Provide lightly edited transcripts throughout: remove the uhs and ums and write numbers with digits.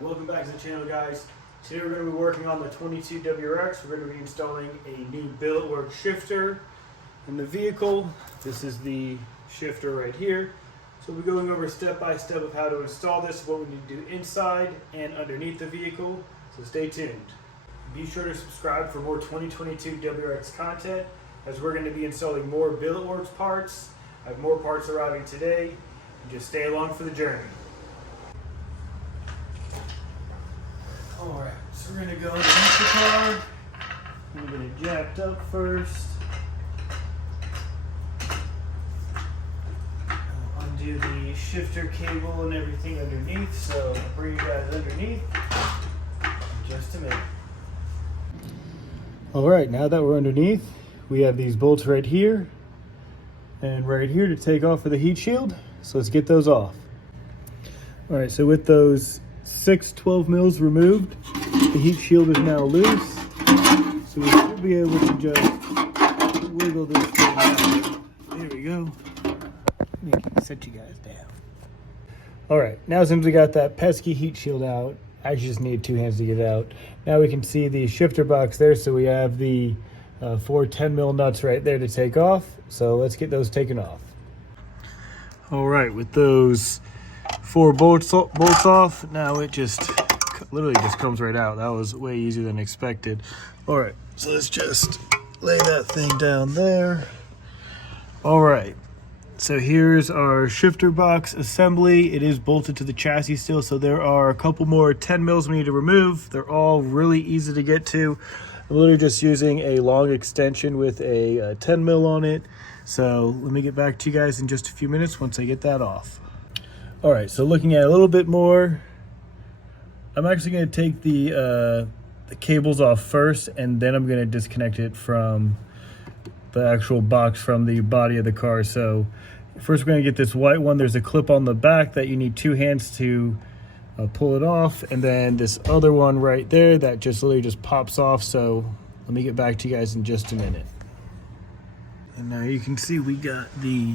Welcome back to the channel, guys. Today we're going to be working on the 22 WRX. We're going to be installing a new Billetworkz shifter in the vehicle. This is the shifter right here. So we'll be going over step by step of how to install this, what we need to do inside and underneath the vehicle. So stay tuned. Be sure to subscribe for more 2022 WRX content, as we're going to be installing more Billetworkz parts. I have more parts arriving today. Just stay along for the journey. Alright, so we're going to go underneath the car. I'm going to get it jacked up first. I'll undo the shifter cable and everything underneath, so I'll bring you guys underneath in just a minute. Alright, now that we're underneath, we have these bolts right here and right here to take off for the heat shield. So let's get those off. Alright, so with those 6 12 mils removed, the heat shield is now loose. So we should be able to just wiggle this thing out. There we go. Let me set you guys down. Alright, now since we got that pesky heat shield out, I just need 2 hands to get it out. Now we can see the shifter box there, so we have the 4 10 mil nuts right there to take off. So let's get those taken off. Alright, with those 4 bolts off, now it just literally just comes right out. That was way easier than expected. Alright, so let's just lay that thing down there. Alright, so here's our shifter box assembly. It is bolted to the chassis still, so there are a couple more 10 mils we need to remove. They're all really easy to get to. I'm literally just using a long extension with a 10 mil on it. So let me get back to you guys in just a few minutes once I get that off. All right, so looking at a little bit more, I'm actually going to take the cables off first, and then I'm going to disconnect it from the actual box from the body of the car. So first we're going to get this white one. There's a clip on the back that you need 2 hands to pull it off, and then this other one right there that just literally just pops off. So let me get back to you guys in just a minute. And now you can see we got the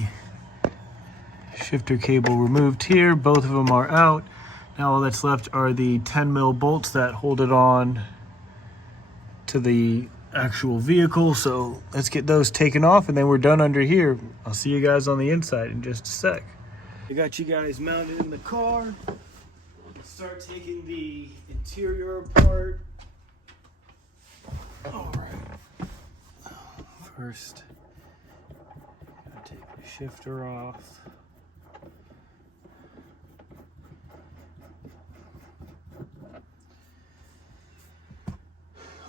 shifter cable removed here. Both of them are out. Now all that's left are the 10 mil bolts that hold it on to the actual vehicle. So let's get those taken off, and then we're done under here. I'll see you guys on the inside in just a sec. I got you guys mounted in the car. Let's start taking the interior apart. All right. First, take the shifter off.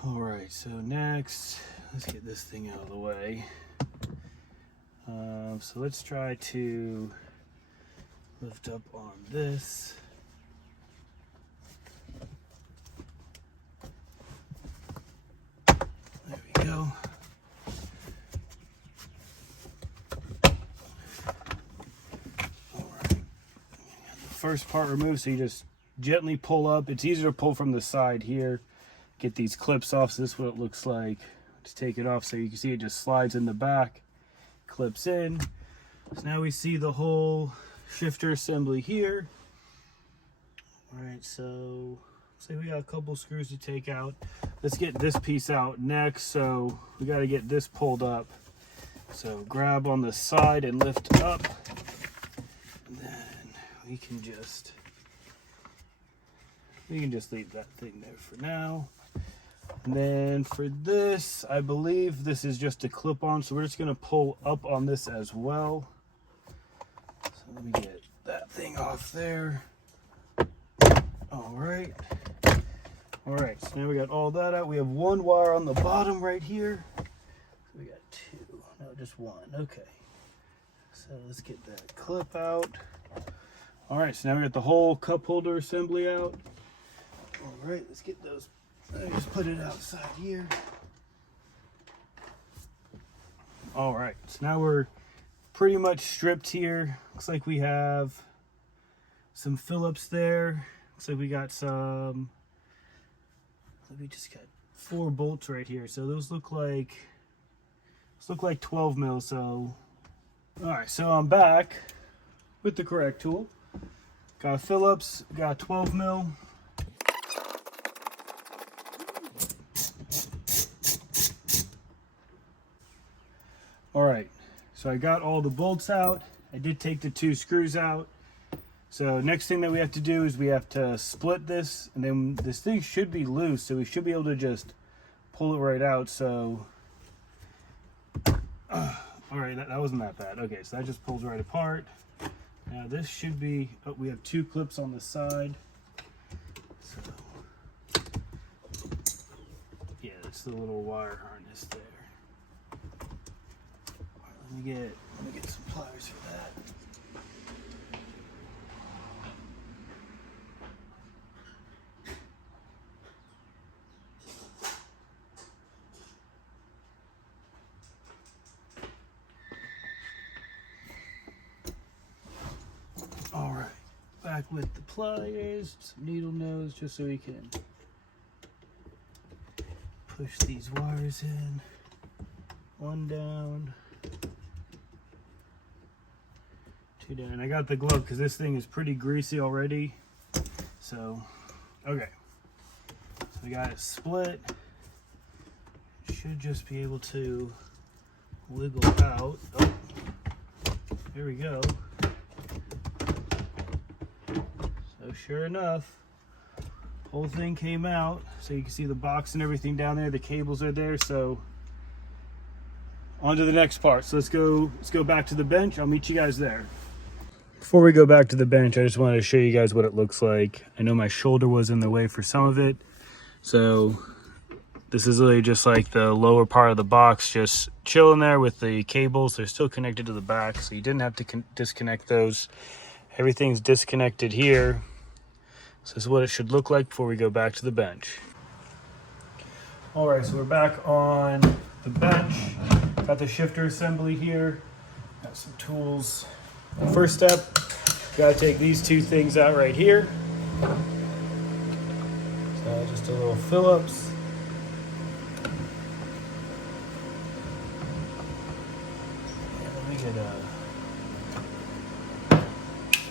All right, so next, let's get this thing out of the way. So let's try to lift up on this. There we go. First part removed, so you just gently pull up. It's easier to pull from the side here. Get these clips off. So this is what it looks like. Just take it off so you can see it just slides in the back, clips in. So now we see the whole shifter assembly here. All right, so say we got a couple screws to take out. Let's get this piece out next. So we got to get this pulled up. So grab on the side and lift up. And then we can just leave that thing there for now. And then for this, I believe this is just a clip-on, so we're just going to pull up on this as well. So let me get that thing off there. All right, so now we got all that out. We have 1 wire on the bottom right here. So we got 2, no, just 1. Okay, so let's get that clip out. All right, so now we got the whole cup holder assembly out. All right, let's get those. I just put it outside here. All right, so now we're pretty much stripped here. Looks like we have some Phillips there. Looks like we got some. We just got 4 bolts right here. So those look like 12 mil. So, all right, so I'm back with the correct tool. Got a Phillips, got a 12 mil. So I got all the bolts out. I did take the 2 screws out. So next thing that we have to do is we have to split this, and then this thing should be loose, so we should be able to just pull it right out. So all right, that wasn't that bad. Okay, so that just pulls right apart. Now this should be, oh, we have 2 clips on the side. So yeah, that's the little wire harness there. All right, let me get some pliers for that. All right, back with the pliers, some needle nose, just so we can push these wires in. 1 down, 2 down. I got the glove because this thing is pretty greasy already. So, okay. So we got it split. Should just be able to wiggle out. Oh, there we go. So sure enough, whole thing came out. So you can see the box and everything down there. The cables are there. So on to the next part. So let's go back to the bench. I'll meet you guys there. Before we go back to the bench, I just wanted to show you guys what it looks like. I know my shoulder was in the way for some of it. So this is really just like the lower part of the box, just chilling there with the cables. They're still connected to the back, so you didn't have to disconnect those. Everything's disconnected here. So this is what it should look like before we go back to the bench. All right, so we're back on the bench. Got the shifter assembly here. Got some tools. First step, gotta take these 2 things out right here. So just a little Phillips. And let me get a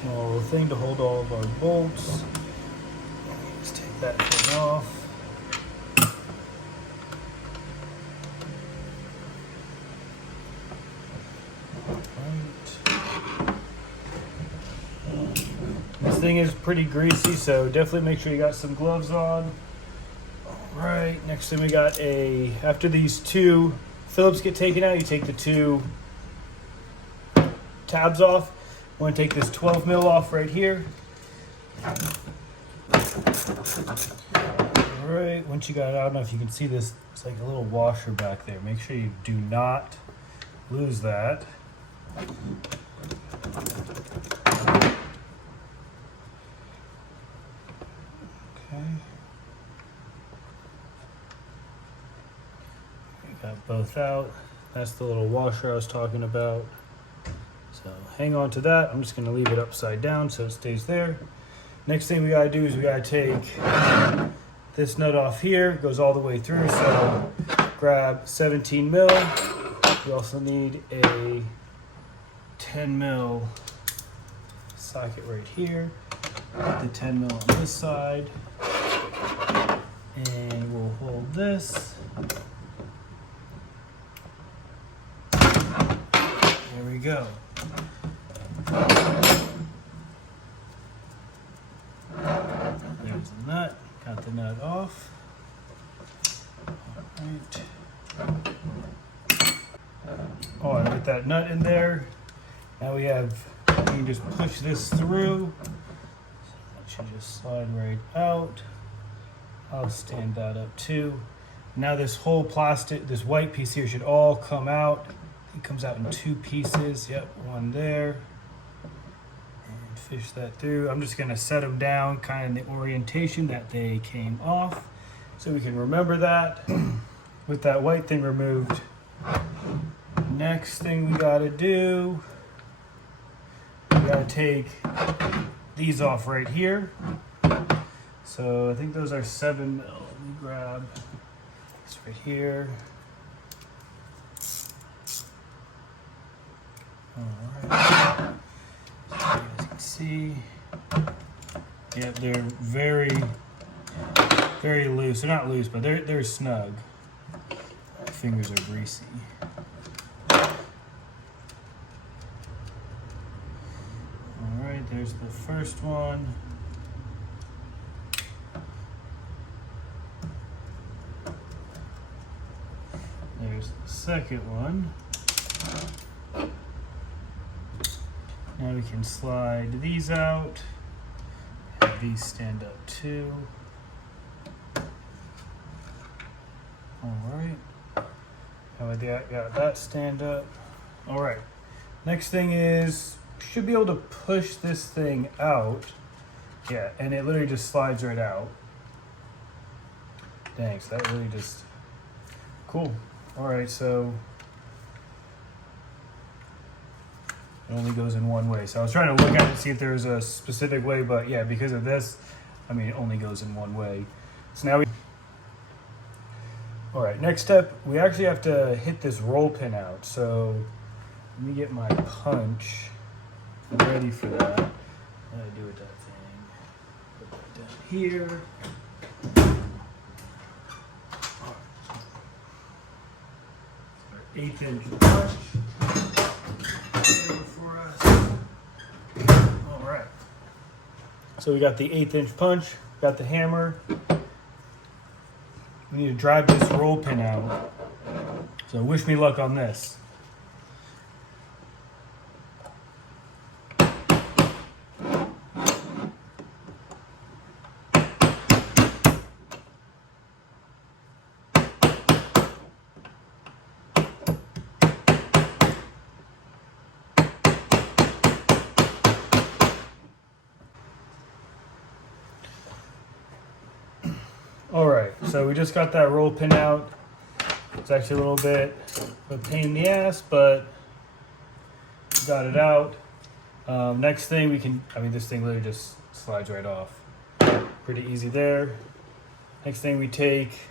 small little thing to hold all of our bolts. Just take that thing off. This thing is pretty greasy, so definitely make sure you got some gloves on. All right, next thing we got after these 2 Phillips get taken out, you take the 2 tabs off. I want to take this 12 mil off right here. All right, once you got it out, I don't know if you can see this, it's like a little washer back there. Make sure you do not lose that. Got both out. That's the little washer I was talking about. So hang on to that. I'm just going to leave it upside down so it stays there. Next thing we got to do is we got to take this nut off here. It goes all the way through. So grab 17 mil. We also need a 10 mil socket right here. Put the 10 mil on this side. And we'll hold this. There we go. There's the nut. Got the nut off. All right. Oh, and with that nut in there, now we can just push this through. That should just slide right out. I'll stand that up too. Now this whole plastic, this white piece here should all come out. It comes out in 2 pieces. Yep, one there. And fish that through. I'm just gonna set them down kind of in the orientation that they came off, so we can remember that. With that white thing removed, next thing we gotta do, we gotta take these off right here. So I think those are 7 mil. Let me grab this right here. All right. So as you can see, yeah, they're very, very loose. They're not loose, but they're snug. My fingers are greasy. There's the first one. There's the second one. Now we can slide these out. Have these stand up too. Alright. How about that? Got that stand up. Alright. Next thing is, should be able to push this thing out. Yeah, and it literally just slides right out. Dang, so that really just... Cool. Alright, so... It only goes in one way. So I was trying to look at it to see if there's a specific way, but yeah, because of this, I mean, it only goes in one way. So now we... Alright, next step, we actually have to hit this roll pin out. So let me get my punch ready for that. What do I do with that thing? Put that down here. Our 1/8 inch punch. For us. Alright. So we got the 1/8 inch punch, got the hammer. We need to drive this roll pin out. So wish me luck on this. Alright, so we just got that roll pin out. It's actually a little bit of a pain in the ass, but got it out. Next thing we can, I mean, this thing literally just slides right off. Pretty easy there. Next thing we take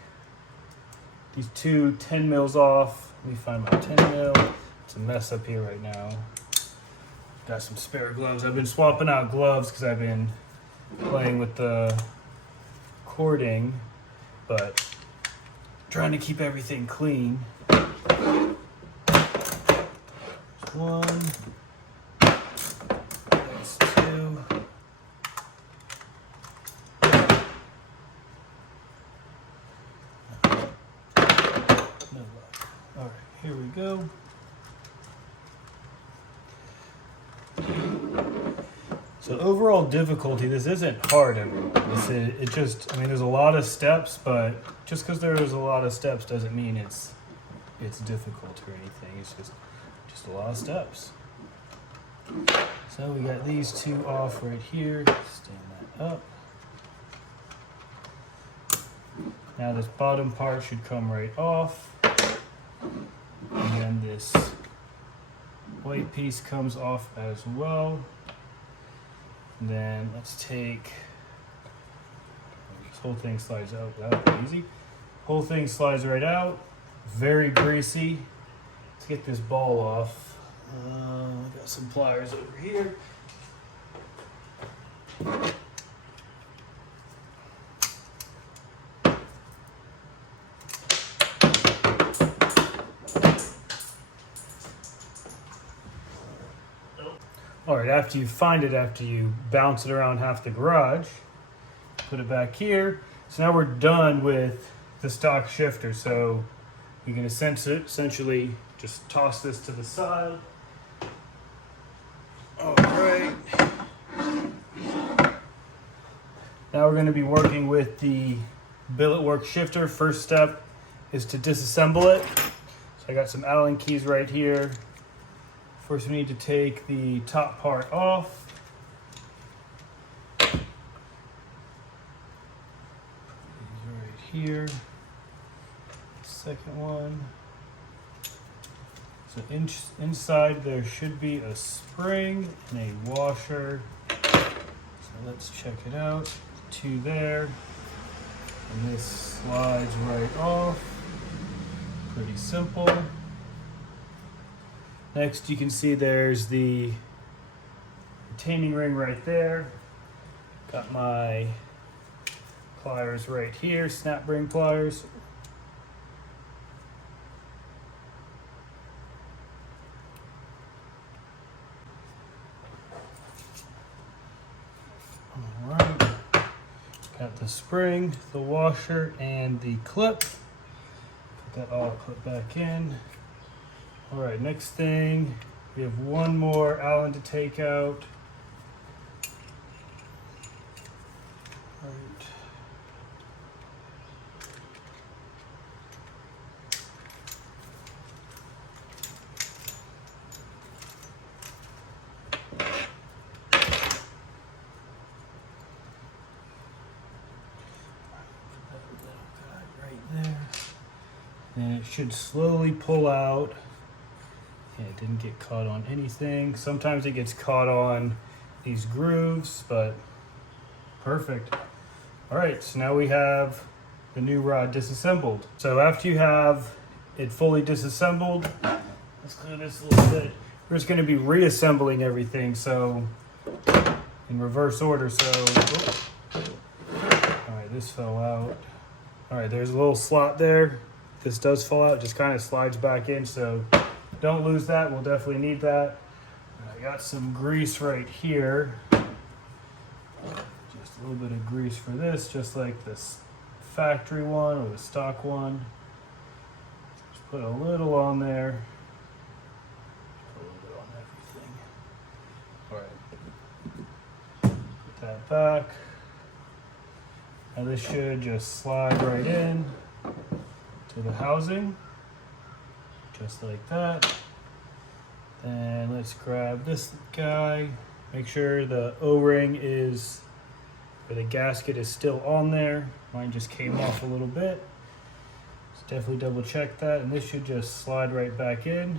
these two 10 mils off. Let me find my 10 mil. It's a mess up here right now. Got some spare gloves. I've been swapping out gloves because I've been playing with the cording, but trying to keep everything clean. There's one. There's two. No luck. All right, here we go. So overall difficulty, this isn't hard, everyone. It just, I mean, there's a lot of steps, but just because there's a lot of steps doesn't mean it's difficult or anything. It's just a lot of steps. So we got these two off right here. Stand that up. Now this bottom part should come right off. And then this white piece comes off as well. And then let's take, this whole thing slides out. That was easy. Whole thing slides right out. Very greasy. Let's get this ball off. I got some pliers over here. All right, after you find it, after you bounce it around half the garage, put it back here. So now we're done with the stock shifter. So you can essentially just toss this to the side. All right. Now we're going to be working with the Billetworkz shifter. First step is to disassemble it. So I got some Allen keys right here. First we need to take the top part off. These right here. Second one. So inside there should be a spring and a washer. So let's check it out. Two there. And this slides right off. Pretty simple. Next, you can see there's the retaining ring right there. Got my pliers right here, snap ring pliers. Got the spring, the washer, and the clip. Put that all put back in. All right, next thing, we have one more Allen to take out. All right. There, and it should slowly pull out. Yeah, it didn't get caught on anything. Sometimes it gets caught on these grooves, but perfect. All right, so now we have the new rod disassembled. So after you have it fully disassembled, let's clear this a little bit. We're just going to be reassembling everything, so in reverse order. So, all right, this fell out. All right, there's a little slot there. This does fall out, just kind of slides back in, so don't lose that. We'll definitely need that. I got some grease right here. Just a little bit of grease for this, just like this factory one or the stock one. Just put a little on there. Put a little bit on everything. All right, put that back. Now this should just slide right in to the housing, just like that. Then let's grab this guy. Make sure the O-ring is, or the gasket is still on there. Mine just came off a little bit. So definitely double check that. And this should just slide right back in.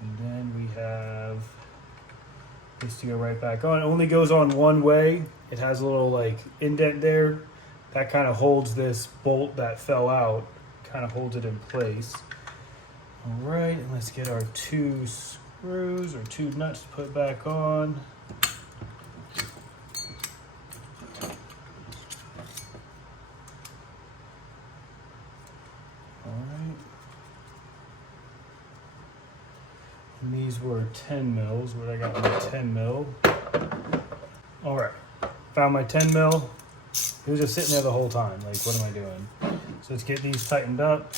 And then we have this to go right back on. It only goes on one way. It has a little like indent there that kind of holds this bolt that fell out, kind of holds it in place. All right, and let's get our 2 screws or 2 nuts to put back on. All right. And these were 10 mils, where I got my 10 mil. All right, found my 10 mil. It was just sitting there the whole time. Like, what am I doing? So let's get these tightened up.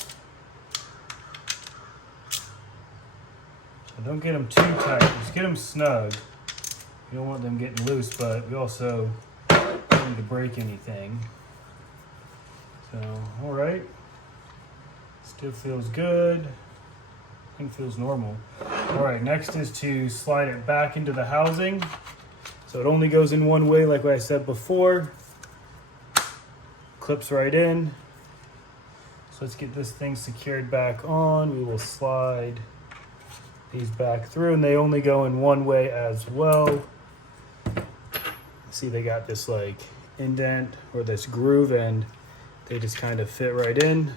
So don't get them too tight. Just get them snug. You don't want them getting loose, but we also don't need to break anything. So, all right. Still feels good. I think it feels normal. All right, next is to slide it back into the housing. So it only goes in one way, like what I said before. Clips right in. So let's get this thing secured back on. We will slide these back through, and they only go in one way as well. See, they got this like indent or this groove, and they just kind of fit right in.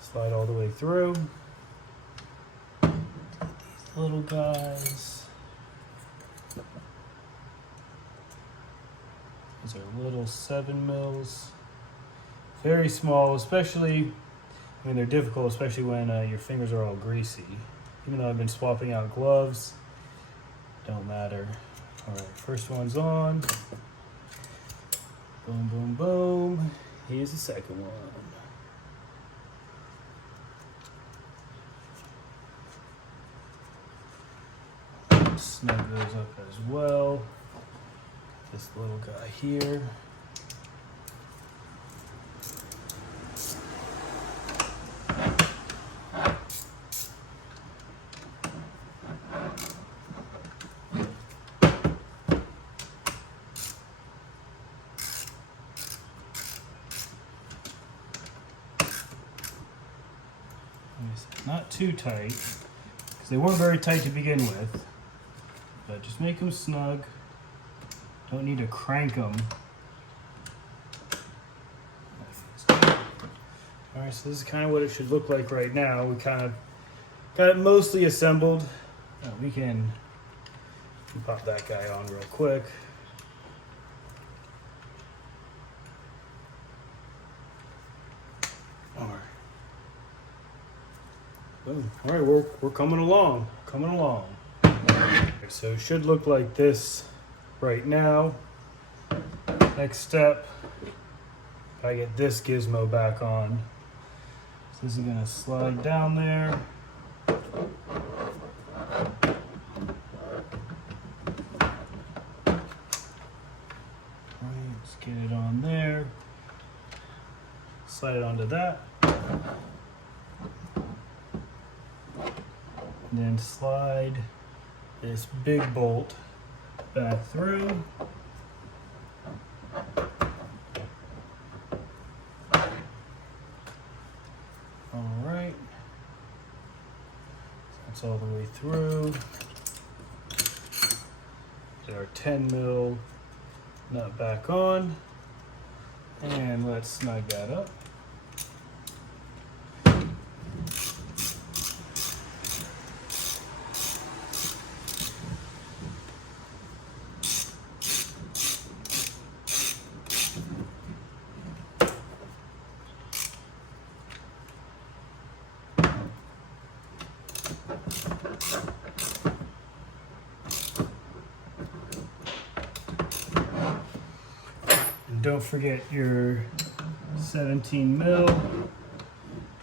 Slide all the way through. These little guys. These are little 7 mils. Very small, especially, I mean, they're difficult, especially when your fingers are all greasy. Even though I've been swapping out gloves, don't matter. All right, first one's on. Boom, boom, boom. Here's the second one. Snug those up as well. This little guy here. Not too tight, because they weren't very tight to begin with, but just make them snug. Don't need to crank them. All right, so this is kind of what it should look like right now. We kind of got it mostly assembled. We can pop that guy on real quick. All right. Boom. All right, we're coming along. So it should look like this right now. Next step, I get this gizmo back on. So this is gonna slide down there. Let's get it on there. Slide it onto that. And then slide this big bolt back through. All right. That's all the way through. Get our 10 mil nut back on. And let's snug that up. Don't forget your 17 mil.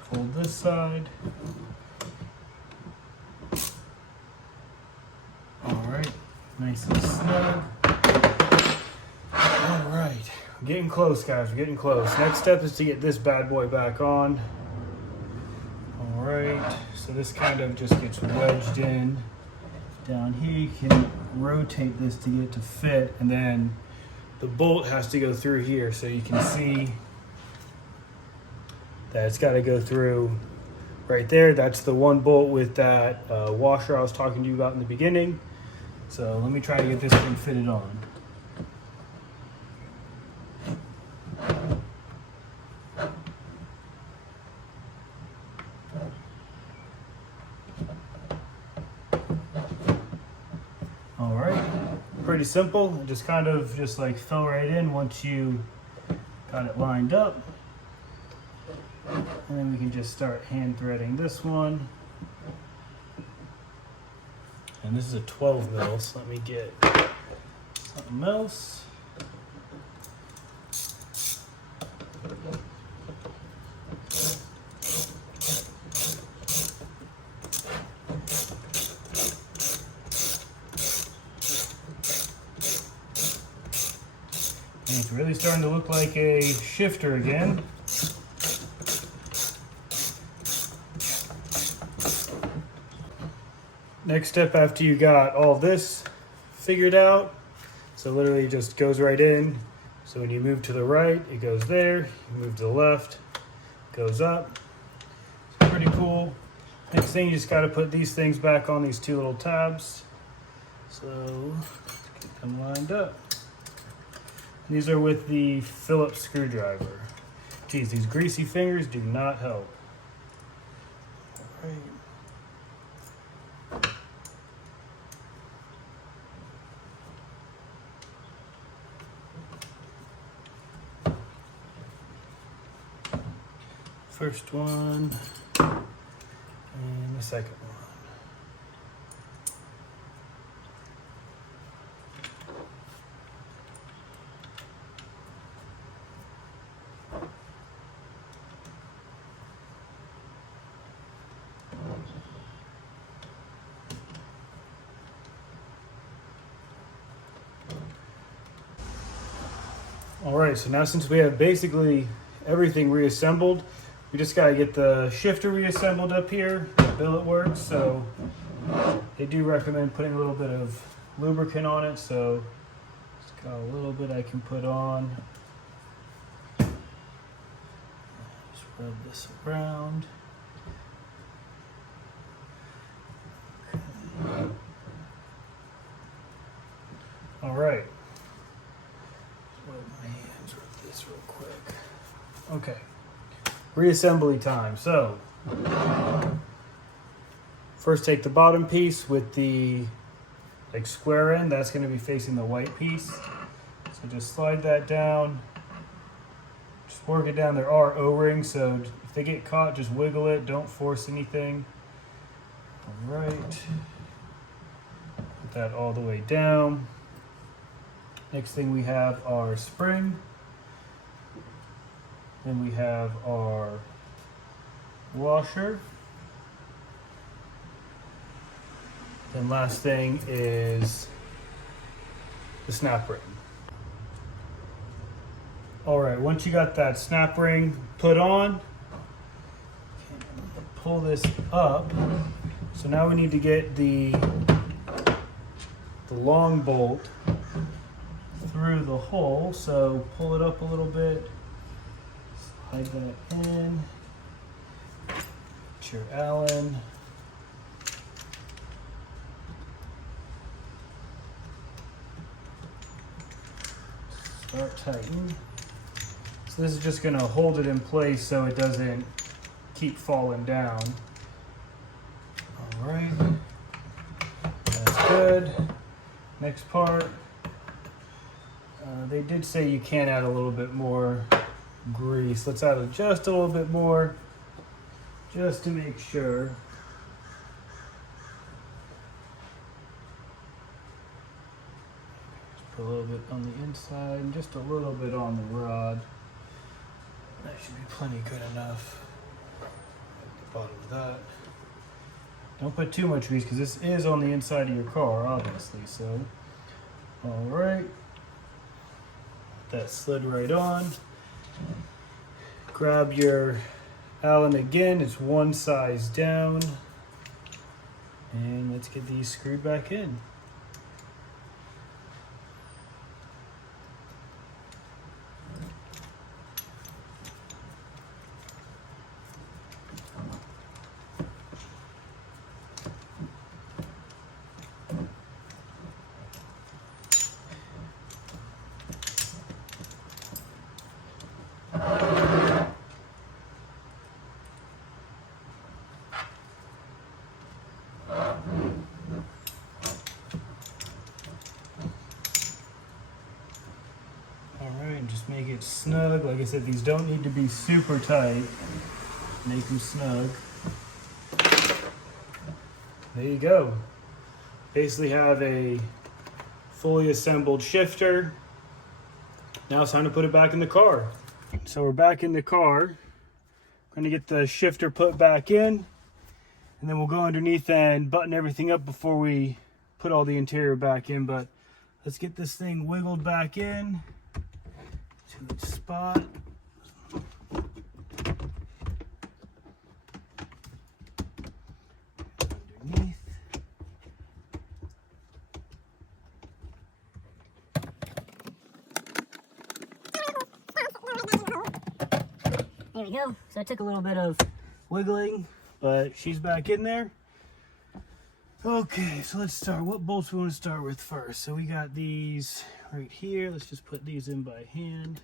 Hold this side. All right, nice and snug. All right, we're getting close, guys. We're getting close. Next step is to get this bad boy back on. All right, so this kind of just gets wedged in down here. You can rotate this to get it to fit, and then the bolt has to go through here, so you can see that it's got to go through right there. That's the one bolt with that washer I was talking to you about in the beginning. So let me try to get this thing fitted on. All right. Pretty simple. It just kind of just like fell right in once you got it lined up. And then we can just start hand threading this one. And this is a 12 mil, so let me get something else. And it's really starting to look like a shifter again. Next step after you got all this figured out, so literally it just goes right in. So when you move to the right, it goes there. You move to the left, it goes up. It's pretty cool. Next thing, you just got to put these things back on these two little tabs. So get them lined up. These are with the Phillips screwdriver. Geez, these greasy fingers do not help. All right. First one and the second one. All right, so now since we have basically everything reassembled, we just got to get the shifter reassembled up here, Billetworkz. So they do recommend putting a little bit of lubricant on it. So just got a little bit I can put on. Just rub this around. Okay. All right. Rub my hands with this real quick. Okay. Reassembly time. So first take the bottom piece with the like square end. That's going to be facing the white piece. So just slide that down. Just work it down. There are O-rings, so if they get caught, just wiggle it. Don't force anything. All right. Put that all the way down. Next thing we have our spring. Then we have our washer. Then last thing is the snap ring. All right, once you got that snap ring put on, pull this up. So now we need to get the long bolt through the hole. So pull it up a little bit, slide that in, get your Allen. Start tighten. So this is just going to hold it in place so it doesn't keep falling down. All right, that's good. Next part, they did say you can add a little bit more grease. Let's add just a little bit more, just to make sure. Just put a little bit on the inside and just a little bit on the rod. That should be plenty good enough. At the bottom of that. Don't put too much grease because this is on the inside of your car, obviously. So, all right. That slid right on. Grab your Allen again. It's one size down. And let's get these screwed back in. Just make it snug. Like I said, these don't need to be super tight. Make them snug. There you go. Basically have a fully assembled shifter. Now it's time to put it back in the car. So we're back in the car. I'm gonna get the shifter put back in, and then we'll go underneath and button everything up before we put all the interior back in. But let's get this thing wiggled back in to its spot. Underneath. There we go. So I took a little bit of wiggling, but she's back in there. Okay, so let's start. What bolts we want to start with first? So we got these right here. Let's just put these in by hand.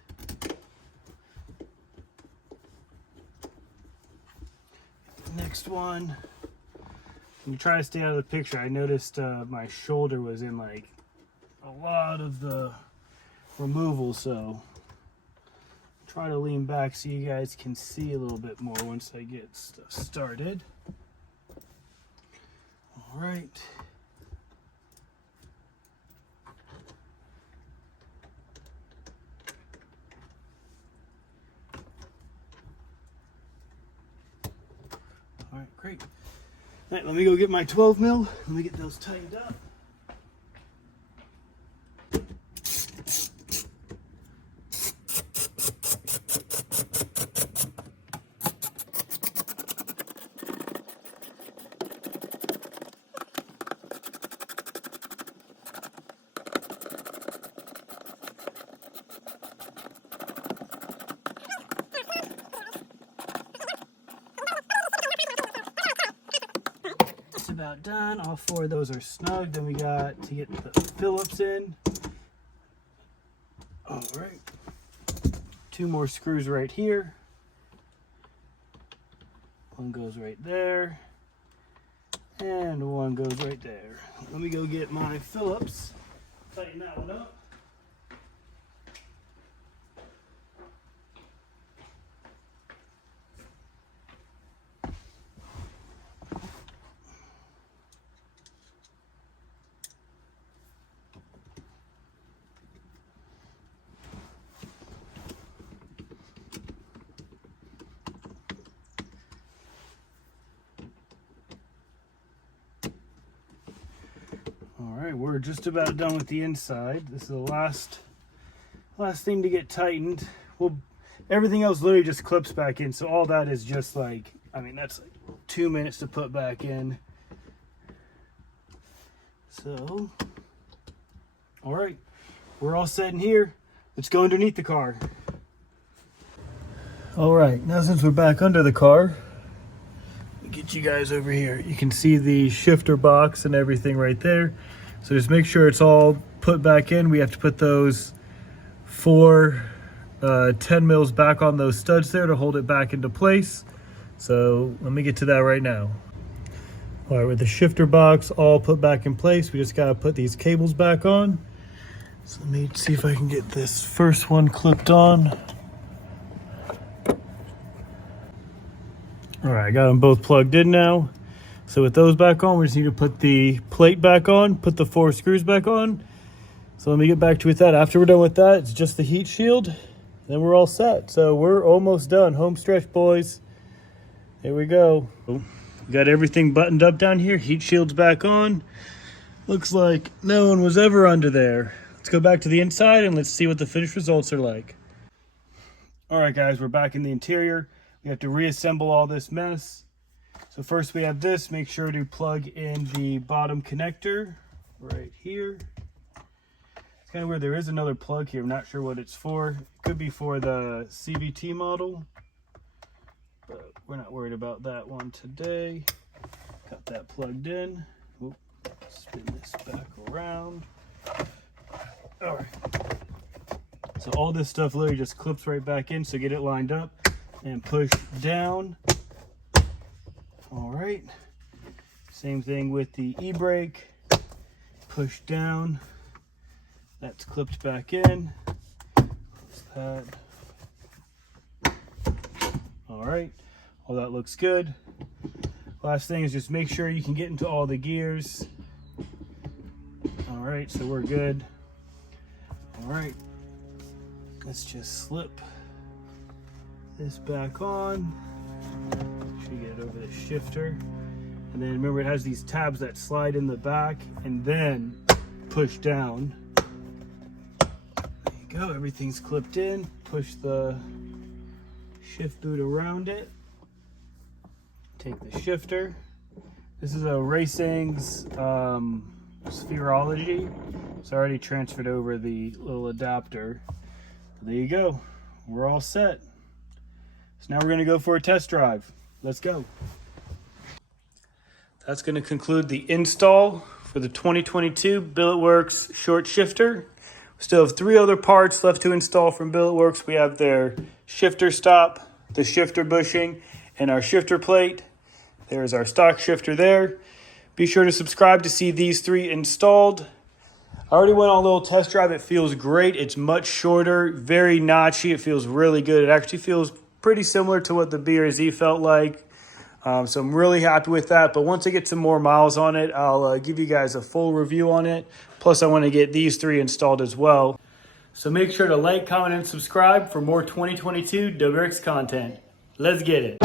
Next one. When you try to stay out of the picture, I noticed my shoulder was in like a lot of the removal, so try to lean back so you guys can see a little bit more once I get stuff started. All right. All right, great. All right, let me go get my 12 mil. Let me get those tightened up. About done. All four of those are snug. Then we got to get the Phillips in. All right. 2 more screws right here. One goes right there. And one goes right there. Let me go get my Phillips. Tighten that one up. we're just about done with the inside. This is the last thing to get tightened. Well, everything else literally just clips back in. So all that is just like, I mean, that's like 2 minutes to put back in. So, all right, we're all set in here. Let's go underneath the car. All right, now since we're back under the car, let me get you guys over here. You can see the shifter box and everything right there. So just make sure it's all put back in. We have to put those 4 10 mils back on those studs there to hold it back into place. So let me get to that right now. All right, with the shifter box all put back in place, we just gotta put these cables back on. So let me see if I can get this first one clipped on. All right, I got them both plugged in now. So with those back on, we just need to put the plate back on, put the 4 screws back on. So let me get back to that. After we're done with that, it's just the heat shield. Then we're all set. So we're almost done. Home stretch, boys. Here we go. We got everything buttoned up down here. Heat shield's back on. Looks like no one was ever under there. Let's go back to the inside and let's see what the finished results are like. All right, guys, we're back in the interior. We have to reassemble all this mess. So first we have this. Make sure to plug in the bottom connector right here. It's kind of weird. There is another plug here. I'm not sure what it's for. It could be for the CVT model, but we're not worried about that one today. Got that plugged in. Oop, spin this back around. All right. So all this stuff literally just clips right back in. So get it lined up and push down. All right. Same thing with the e-brake. Push down. That's clipped back in. Close that. All right. All that looks good. Last thing is just make sure you can get into all the gears. All right, so we're good. All right. Let's just slip this back on. Make sure you get it over the shifter. And then remember, it has these tabs that slide in the back and then push down. There you go, everything's clipped in. Push the shift boot around it. Take the shifter. This is a Racing's Spherology. It's already transferred over the little adapter. There you go. We're all set. So now we're going to go for a test drive. Let's go. That's going to conclude the install for the 2022 Billetworkz Short Shifter. We still have 3 other parts left to install from Billetworkz. We have their shifter stop, the shifter bushing, and our shifter plate. There's our stock shifter there. Be sure to subscribe to see these 3 installed. I already went on a little test drive. It feels great. It's much shorter, very notchy. It feels really good. It actually feels pretty similar to what the BRZ felt like. So I'm really happy with that. But once I get some more miles on it, I'll give you guys a full review on it. Plus, I want to get these 3 installed as well. So make sure to like, comment, and subscribe for more 2022 WRX content. Let's get it.